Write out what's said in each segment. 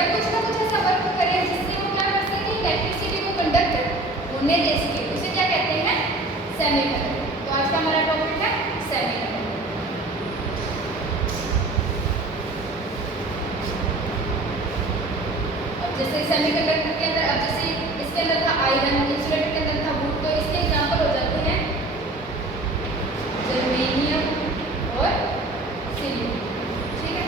या कुछ ना कुछ ऐसा वर्क करे जिससे वो क्या कर सके, इलेक्ट्रिसिटी को कंडक्ट होने दे सके, उसे क्या कहते हैं, सेमीकंडक्टर। तो आज का हमारा टॉपिक है सेमीकंडक्टर। अब जैसे सेमीकंडक्टर के अंदर, अब जैसे इसके अंदर था आयरन, इंसुलेटर के अंदर था वुड, तो इसके एग्जांपल हो जाते हैं जर्मेनियम और सिलिकॉन। ठीक है,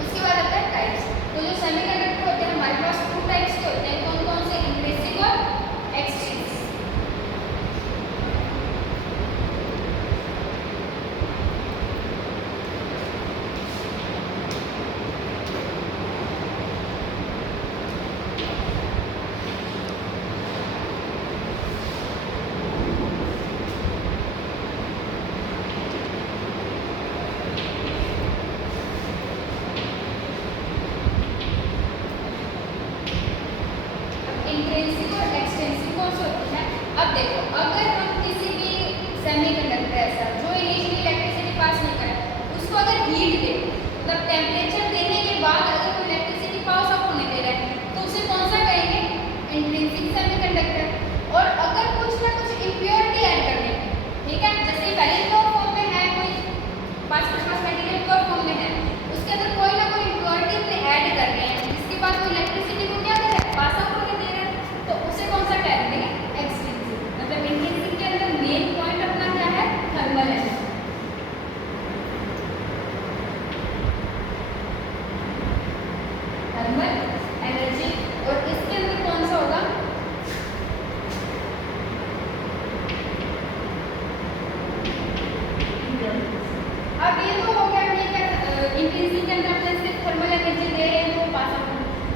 उसके बाद आता है टाइप्स। तो जो सेमीकंडक्टर होते हैं हमारे पास टू टाइप्स के होते हैं, कौन कौन से, इंट्रिंसिक और एक्सट्रिंसिक। इंट्रिंसिक और एक्सट्रिंसिक कौन से होते हैं। अब देखो, अगर हम किसी भी सेमीकंडक्टर ऐसा जो इनिशियली इलेक्ट्रिसिटी पास नहीं करे, उसको अगर हीट दे, मतलब टेम्परेचर देने के बाद अगर वो इलेक्ट्रिसिटी पास आउट होने दे रहा है, तो उसे कौन सा कहेंगे, इंट्रिंसिक सेमीकंडक्टर। और अगर कुछ ना कुछ इम्प्योरिटी ऐड करने की, ठीक है, जैसे पहले प्योर फॉर्म में है, कोई पास मटेरियल प्योर फॉर्म में है, उसके अंदर कोई ना कोई इम्प्योरिटी अपने ऐड कर रहे हैं, जिसके बाद वो इलेक्ट्रिसिटी को क्या कर रहा है, पास आउट होने दे रहा है, तो उसे कौन सा कह देंगे, एक्सट्रिंसिक। मतलब इंट्रिंसिक के अंदर मेन पॉइंट अपना क्या है, थर्मल एनर्जी। Thermal energy. और इसके अंदर कौन सा होगा, अब ये तो हो गया, ठीक है, इंट्रिंसिक के अंदर अपने सिर्फ थर्मल एनर्जी दे रहे हैं तो पास आउट।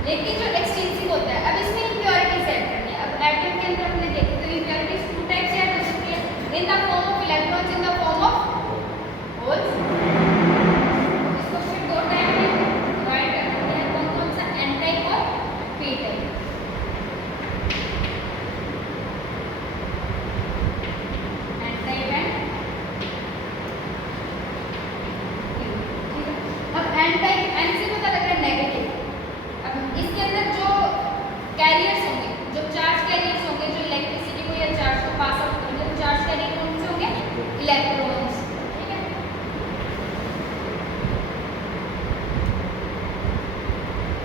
लेकिन जो एक्सट्रिंसिक होता है, अब इसमें इम्प्योरिटीज ऐड करनी है। अब एटम के अंदर हमने देखे तो इम्प्योरिटीज टू टाइप से ऐड हो सकती है, in the form of electrons, in the form of holes. इसको फिर दो टाइप में डिवाइड कर सकते हैं, कौन कौन सा, एन टाइप और P type. N type and N type, N से पता लग रहा है नेगेटिव। अब इसके अंदर जो कैरियर्स होंगे, जो चार्ज कैरियर्स होंगे, जो इलेक्ट्रिसिटी को या चार्ज को पास आउट करेंगे, तो चार्ज कैरियर कौन से होंगे, इलेक्ट्रॉन्स। ठीक है,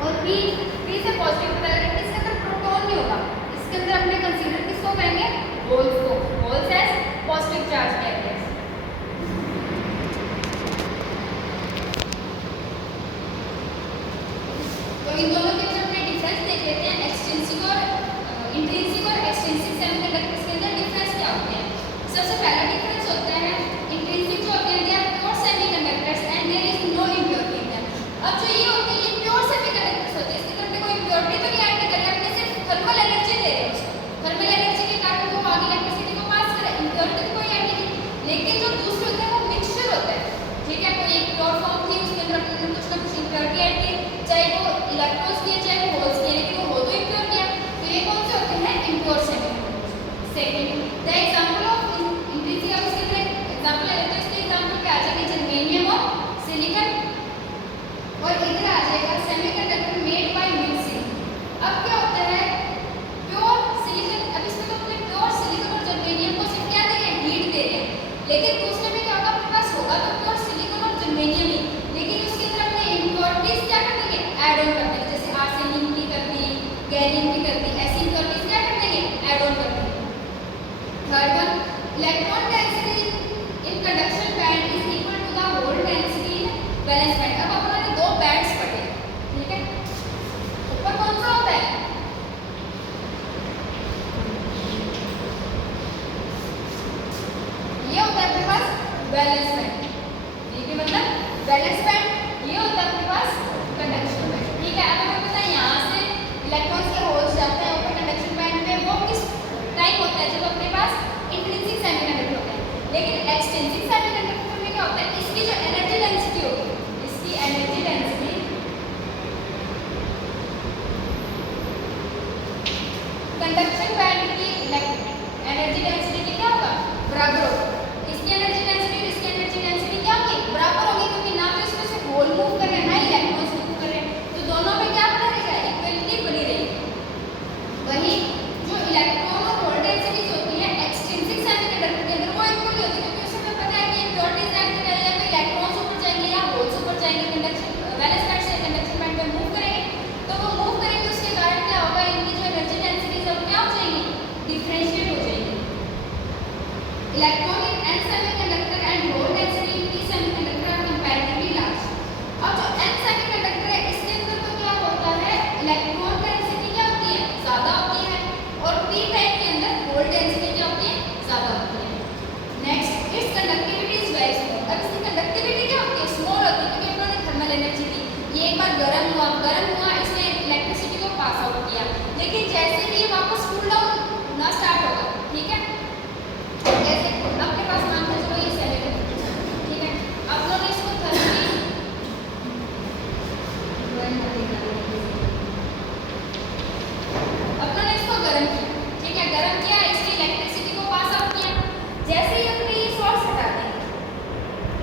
और पी, पी से पॉजिटिव पता लग रहा है, इसके अंदर प्रोटॉन नहीं होगा, इसके अंदर हमने कंसीडर किसको करेंगे, होल्स को, holes as positive charge carriers. तो इन दोनों के बीच में डिफरेंस देख लेते हैं, एक्सट्रिंसिक और इंट्रिंसिक और एक्सट्रिंसिक सेमीकंडक्टर्स के अंदर डिफरेंस क्या होते हैं। सबसे पहला डिफरेंस होता है, इंट्रिंसिक जो होते हैं they are pure semiconductors and there is no impurity in them. अब जो ये होते हैं, ये प्योर सेमीकंडक्टर्स होते हैं, इसके अंदर कोई इम्प्योरिटी तो नहीं ऐड कर रहे, अपने सिर्फ थर्मल एनर्जी दे रहे हैं उसको, थर्मल एनर्जी के कारण वो आगे इलेक्ट्रिसिटी को पास कर रहा है, इम्प्योरिटी तो कोई ऐड नहीं की। लेकिन जो दूसरे होते हैं वो मिक्सचर होता है, ठीक है, कोई एक प्योर फॉर्म थी, उसके अंदर हमने कुछ ना कुछ इम्प्योरिटी ऐड की, चाहे वो इलेक्ट्रॉन्स की चाहे वो होल्स की, लेकिन वो हो तो इम्प्योर किया। तो ये कौन से होते हैं, impure semiconductors. Second, the example of intrinsic, अब इसके अंदर एग्जांपल ले लेते हैं, इसके एग्जांपल क्या आ जाएगा, जर्मेनियम और सिलिकॉन। और इधर आ जाएगा सेमीकंडक्टर मेड बाय मिक्सिंग। अब क्या होता है, प्योर सिलिकॉन, अब इसमें तो अपने प्योर सिलिकॉन और जर्मेनियम को सिर्फ क्या दे रहे हैं, हीट दे रहे हैं, लेकिन दूसरे में क्या होगा, अपने पास होगा तो प्योर सिलिकॉन और जर्मेनियम ही, लेकिन उसके अंदर अपने इम्प्योरिटीज क्या कर देंगे, ऐड ऑन कर देंगे, जैसे आर्सेनिक की कर दी, गैलियम की कर दी, ऐसी इम्प्योरिटीज क्या कर देंगे, ऐड ऑन कर देंगे। Third one, electron density in conduction band is equal to the hole density in valence band. अब अपन ने दो बैंड्स पढ़े, ठीक है, ऊपर कौन सा होता है, ये होता है अपने पास वैलेंस बैंड, ये भी मतलब वैलेंस बैंड, ये होता है अपने पास कंडक्शन बैंड। ठीक है, अब हमें पता है यहाँ से इलेक्ट्रॉन्स के होल्स जाते हैं ऊपर कंडक्शन बैंड में, वो किस टाइप होता है, जब अपने पास इंट्रिंसिक सेमीकंडक्टर होते हैं। लेकिन एक्सट्रिंसिक सेमीकंडक्टर में क्या होता है, इसकी जो एनर्जी डेंसिटी होगी, इसकी एनर्जी डेंसिटी कंडक्शन बैंड की एनर्जी डेंसिटी की क्या होगा, बराबर होगा। इसकी एनर्जी डेंसिटी और इसकी एनर्जी एक बार गर्म हुआ इसने इलेक्ट्रिसिटी को पास आउट किया, लेकिन जैसे ही वापस कूल डाउन होना स्टार्ट होगा, ठीक है, जैसे अपने पास मान के चलो ये सेमीकंडक्टर है, ठीक है, अब लोग इसको थर्मली अपने इसको गर्म किया, ठीक है, गर्म किया, इसने इलेक्ट्रिसिटी को पास आउट किया, जैसे ही अपने ये सॉर्स हटा देंगे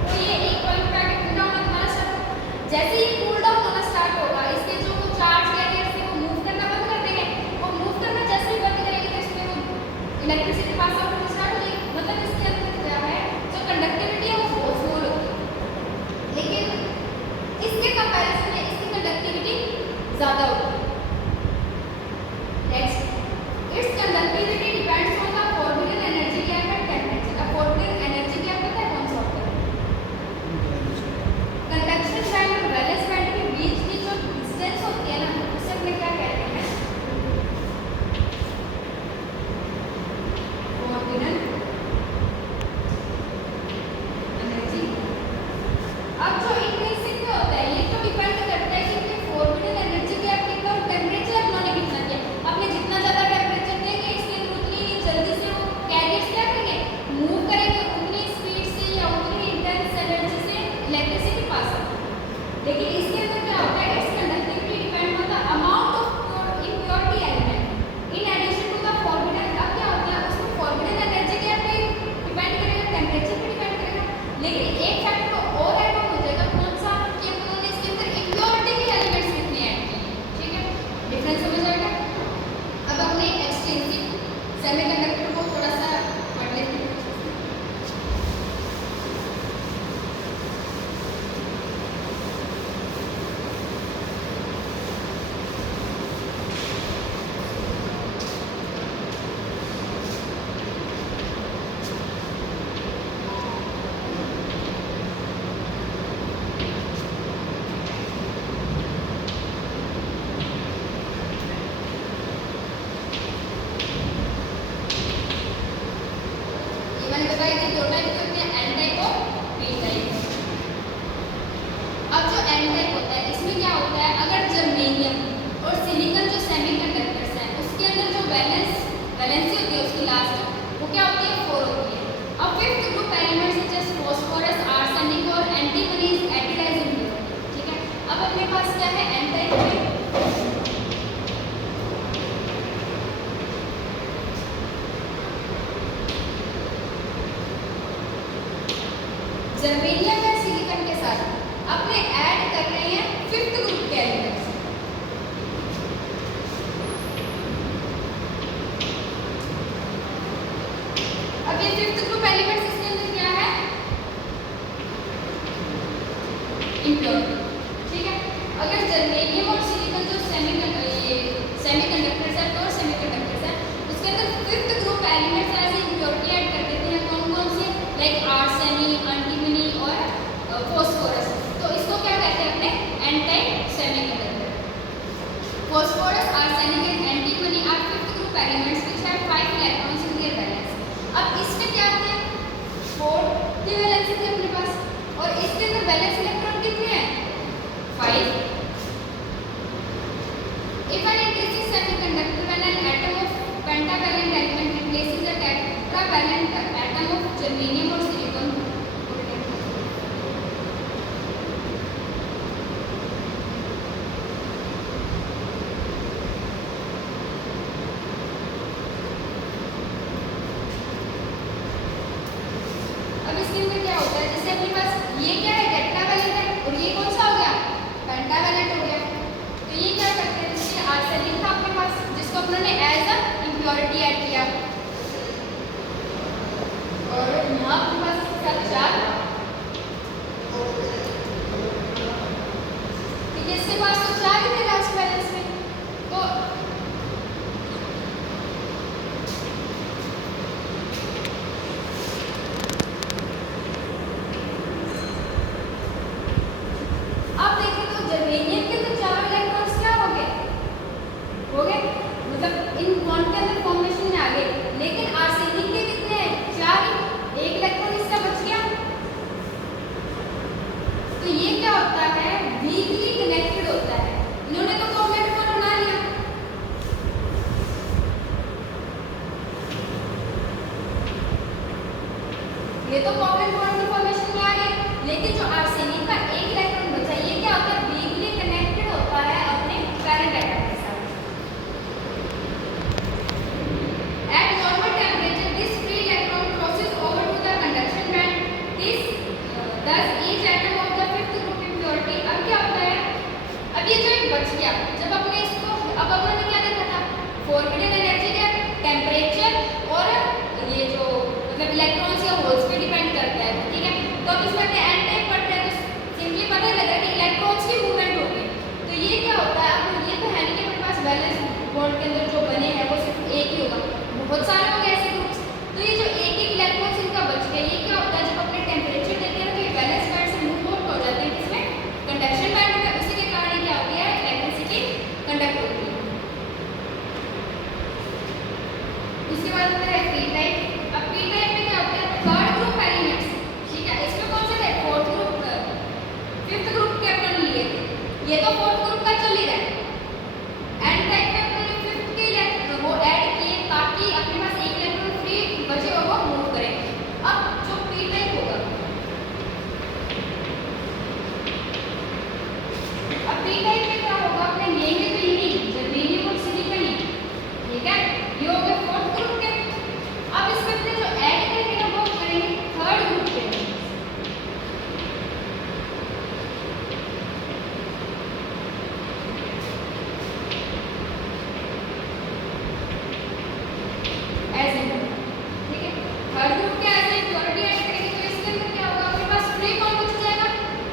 तो ये एक पॉइंट पे आके कूल डाउन होना स्टार्ट होगा। जैसे ही कूल डाउन होना स्टार्ट होगा, इसके जो चार्ज कैरियर थे वो मूव करना बंद कर देंगे, वो मूव करना जैसे ही बंद करेंगे तो इसमें वो इलेक्ट्रिसिटी पास आउट होना स्टार्ट हो जाएगी। मतलब इसके अंदर क्या है, जो कंडक्टिविटी है वो बहुत स्मॉल होती है, लेकिन इसके कंपैरिजन में इसकी कंडक्टिविटी ज़्यादा होती है। Next, it's conductivity depends on the forbidden energy gap at temperature. अब फोरबिडन एनर्जी गैप पता है कौन सा होता है? कंडक्शन बैंड और वैलेंस बैंड के बीच की जो डिस्टेंस होती है ना, उसे अपने क्या कहते हैं? Forbidden energy. अब जो इंट्रिंसिक में होता है, ये तो डिपेंड करता है कि अपने फोरबिडन एनर्जी गैप कितना और टेम्परेचर अपने कितना दिया। अपने जितना ज़्यादा टेम्परेचर देंगे, इसके अंदर उतनी जल्दी से वो कैरियर्स क्या करेंगे, मूव करेंगे, उतनी स्पीड से या उतनी इंटेंस एनर्जी से इलेक्ट्रिसिटी पास होगी। लेकिन इसके अंदर क्या होता है, its conductivity depend on the amount of impurity element in addition to the forbidden. अब क्या होता है, उसमें फोरबिडन एनर्जी क्या पे डिपेंड करेगा, टेम्परेचर पे डिपेंड करेगा, लेकिन एक फैक्टर और ऐड ऑन हो जाएगा, कौन सा, कि उन्होंने इसके अंदर इम्प्योरिटी के एलिमेंट्स कितने ऐड किए, ठीक है, डिफरेंस समझ आएगा। अब अपने एक्सटेंसिव सेमीकंडक्टर को थोड़ा सा पढ़ लेते हैं। ये मैंने बताया कि दो टाइप के होते हैं, एन टाइप और पी टाइप। अब जो एन टाइप होता है, इसमें क्या होता है, अगर जर्मेनियम और सिलिकॉन जो सेमीकंडक्टर्स हैं, उसके अंदर जो वैलेंसी होती है उसकी लास्ट, वो क्या होती है, 4 होती है। अब fifth group elements such as phosphorus, arsenic और एंटीमनीज एटिलाइज होती है, ठीक है। अब अपने पास क्या है, एन टाइप में जर्मेनियम या सिलिकॉन के साथ अपने ऐड कर रहे हैं फिफ्थ ग्रुप के एलिमेंट्स। अब ये फिफ्थ ग्रुप एलिमेंट्स, इसके अंदर क्या है, इम्प्योर, ठीक है। अगर जर्मेनियम और सिलिकॉन जो सेमीकंडक्टर्स है, प्योर सेमीकंडक्टर्स है, उसके अंदर फिफ्थ ग्रुप एलिमेंट्स ऐसे इम्प्योरिटी ऐड कर देते हैं, कौन कौन से, लाइक आर्सेनिक, एंटीमनी और फॉस्फोरस। तो इसको क्या कहते हैं, अपने N type semiconductor. Phosphorus, arsenic and antimony are fifth group elements which have 5 electrons in their valence. अब इसमें क्या थे, 4 की वैलेंस थे अपने पास, और इसके अंदर वैलेंस इलेक्ट्रॉन कितने हैं, 5। If an intrinsic semiconductor when an atom of pentavalent element replaces a tetravalent atom of germanium or silicon, अब इसके अंदर क्या होता है, जैसे अपने पास ये क्या है, टेट्रावैलेंट है, और ये कौन सा हो गया, पेंटावैलेंट हो गया। तो ये क्या करते हैं, जैसे आर्सेनिक था अपने पास, जिसको अपने एज अ इम्प्योरिटी ऐड किया, और यहाँ अपने पास इसका 4, ठीक है, इसके पास तो 4 ही थे लास्ट बैलेंस में। तो आप देखें तो जर्मेनियम के तो 4 इलेक्ट्रॉन्स क्या हो गए, मतलब इन बॉन्ड के अंदर फॉर्मेशन में आ फोर्थ ग्रुप का चल ही रहा है, एंड टाइप में अपने फिफ्थ के इलेक्ट्रॉन वो ऐड किए ताकि अपने पास एक इलेक्ट्रॉन फ्री बचे और वो मूव करे। अब जो पी टाइप होगा, अब पी टाइप में क्या होगा, अपने लेंगे तो यही जर्मेनियम और सिलिकॉन ही, ठीक है, ये हो गया फोर्थ ग्रुप के। अब इसमें अपने जो ऐड करेंगे ना वो करेंगे थर्ड ग्रुप के, एज इन, ठीक है, थर्ड ग्रुप के एज इन प्योरिटी ऐड करेंगे तो इसके अंदर क्या होगा, अपने पास फ्री कौन बच जाएगा,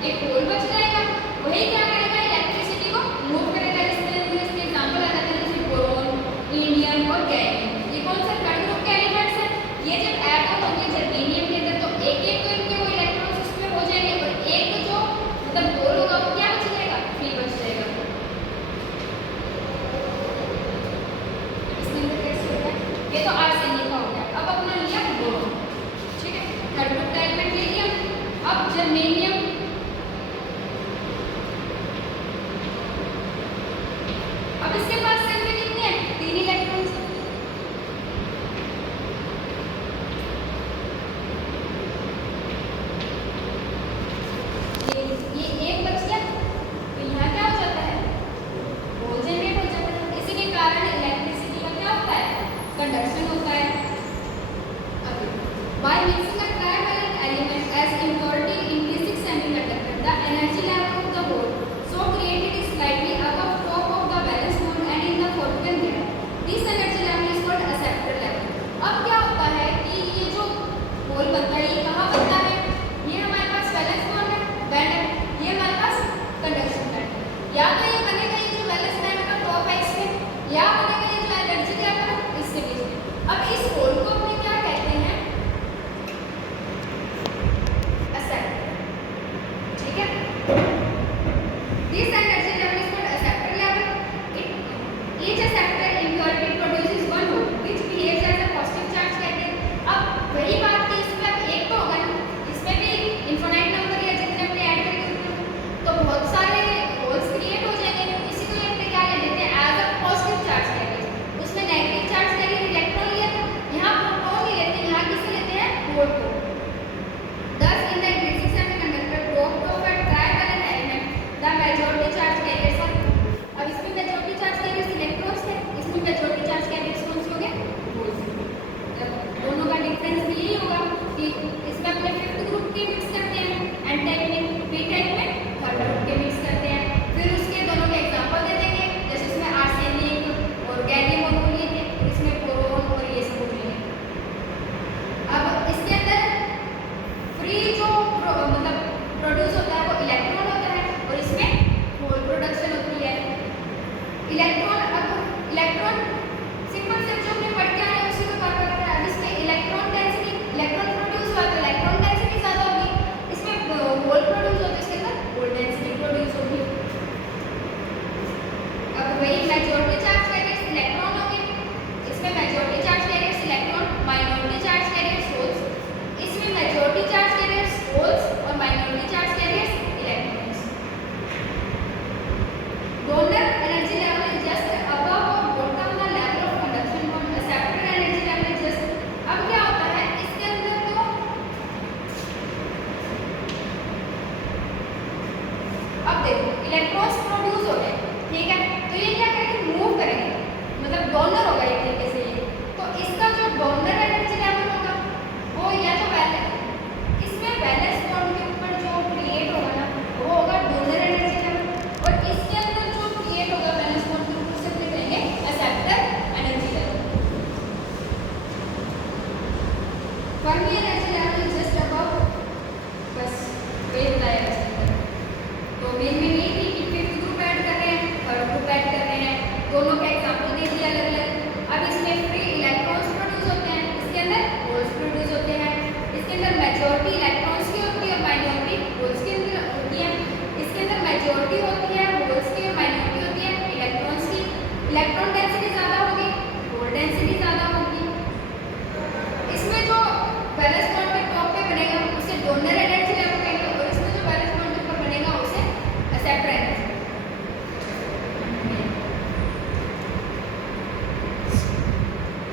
एक होल बच जाएगा, वही क्या करेगा इलेक्ट्रिसिटी को मूव करेगा। इसके एग्जांपल आ जाते हैं जैसे बोरोन, इंडियम और गैलियम, ये कौन सा थर्ड ग्रुप के एलिमेंट्स हैं। ये जब ऐड ऑन होंगे जर्मेनियम के अंदर तो एक एक तो इनके वो इलेक्ट्रॉन्स उसमें हो जाएंगे और एक जो मतलब होल होगा वो क्या बच जाएगा, फ्री बच जाएगा। इसके अंदर कैसे होता है, ये तो आर्सेनिक का हो गया। अब अपना लिया बोरोन, ठीक है, थर्ड ग्रुप का एलिमेंट ले लिया। अब जर्मेनियम, अब इसके पास सिर्फ कितने हैं, 3 इलेक्ट्रॉन्स। ये एक बच गया तो यहाँ क्या हो जाता है, होल जनरेट हो जाता है। इसी के कारण इलेक्ट्रिसिटी का क्या होता है, कंडक्शन होता है। अब by mixing a trivalent element as impurity intrinsic semiconductor the energy level of the whole so created is slightly above top of the valence bond and in the forbidden layer. This energy level is called acceptor level. अब क्या होता है कि ये जो whole बनता है ये कहाँ बनता है, ये हमारे पास वैलेंस बॉन्ड है, बैंड है, ये हमारे पास कंडक्शन बैंड है। या तो ये बनेगा ये जो वैलेंस बैंड का टॉप है इससे, या बनेगा ये जो एनर्जी लेवल है इसके बीच में। अब इस होल को अपने क्या कहते हैं, acceptor, ठीक है। दिस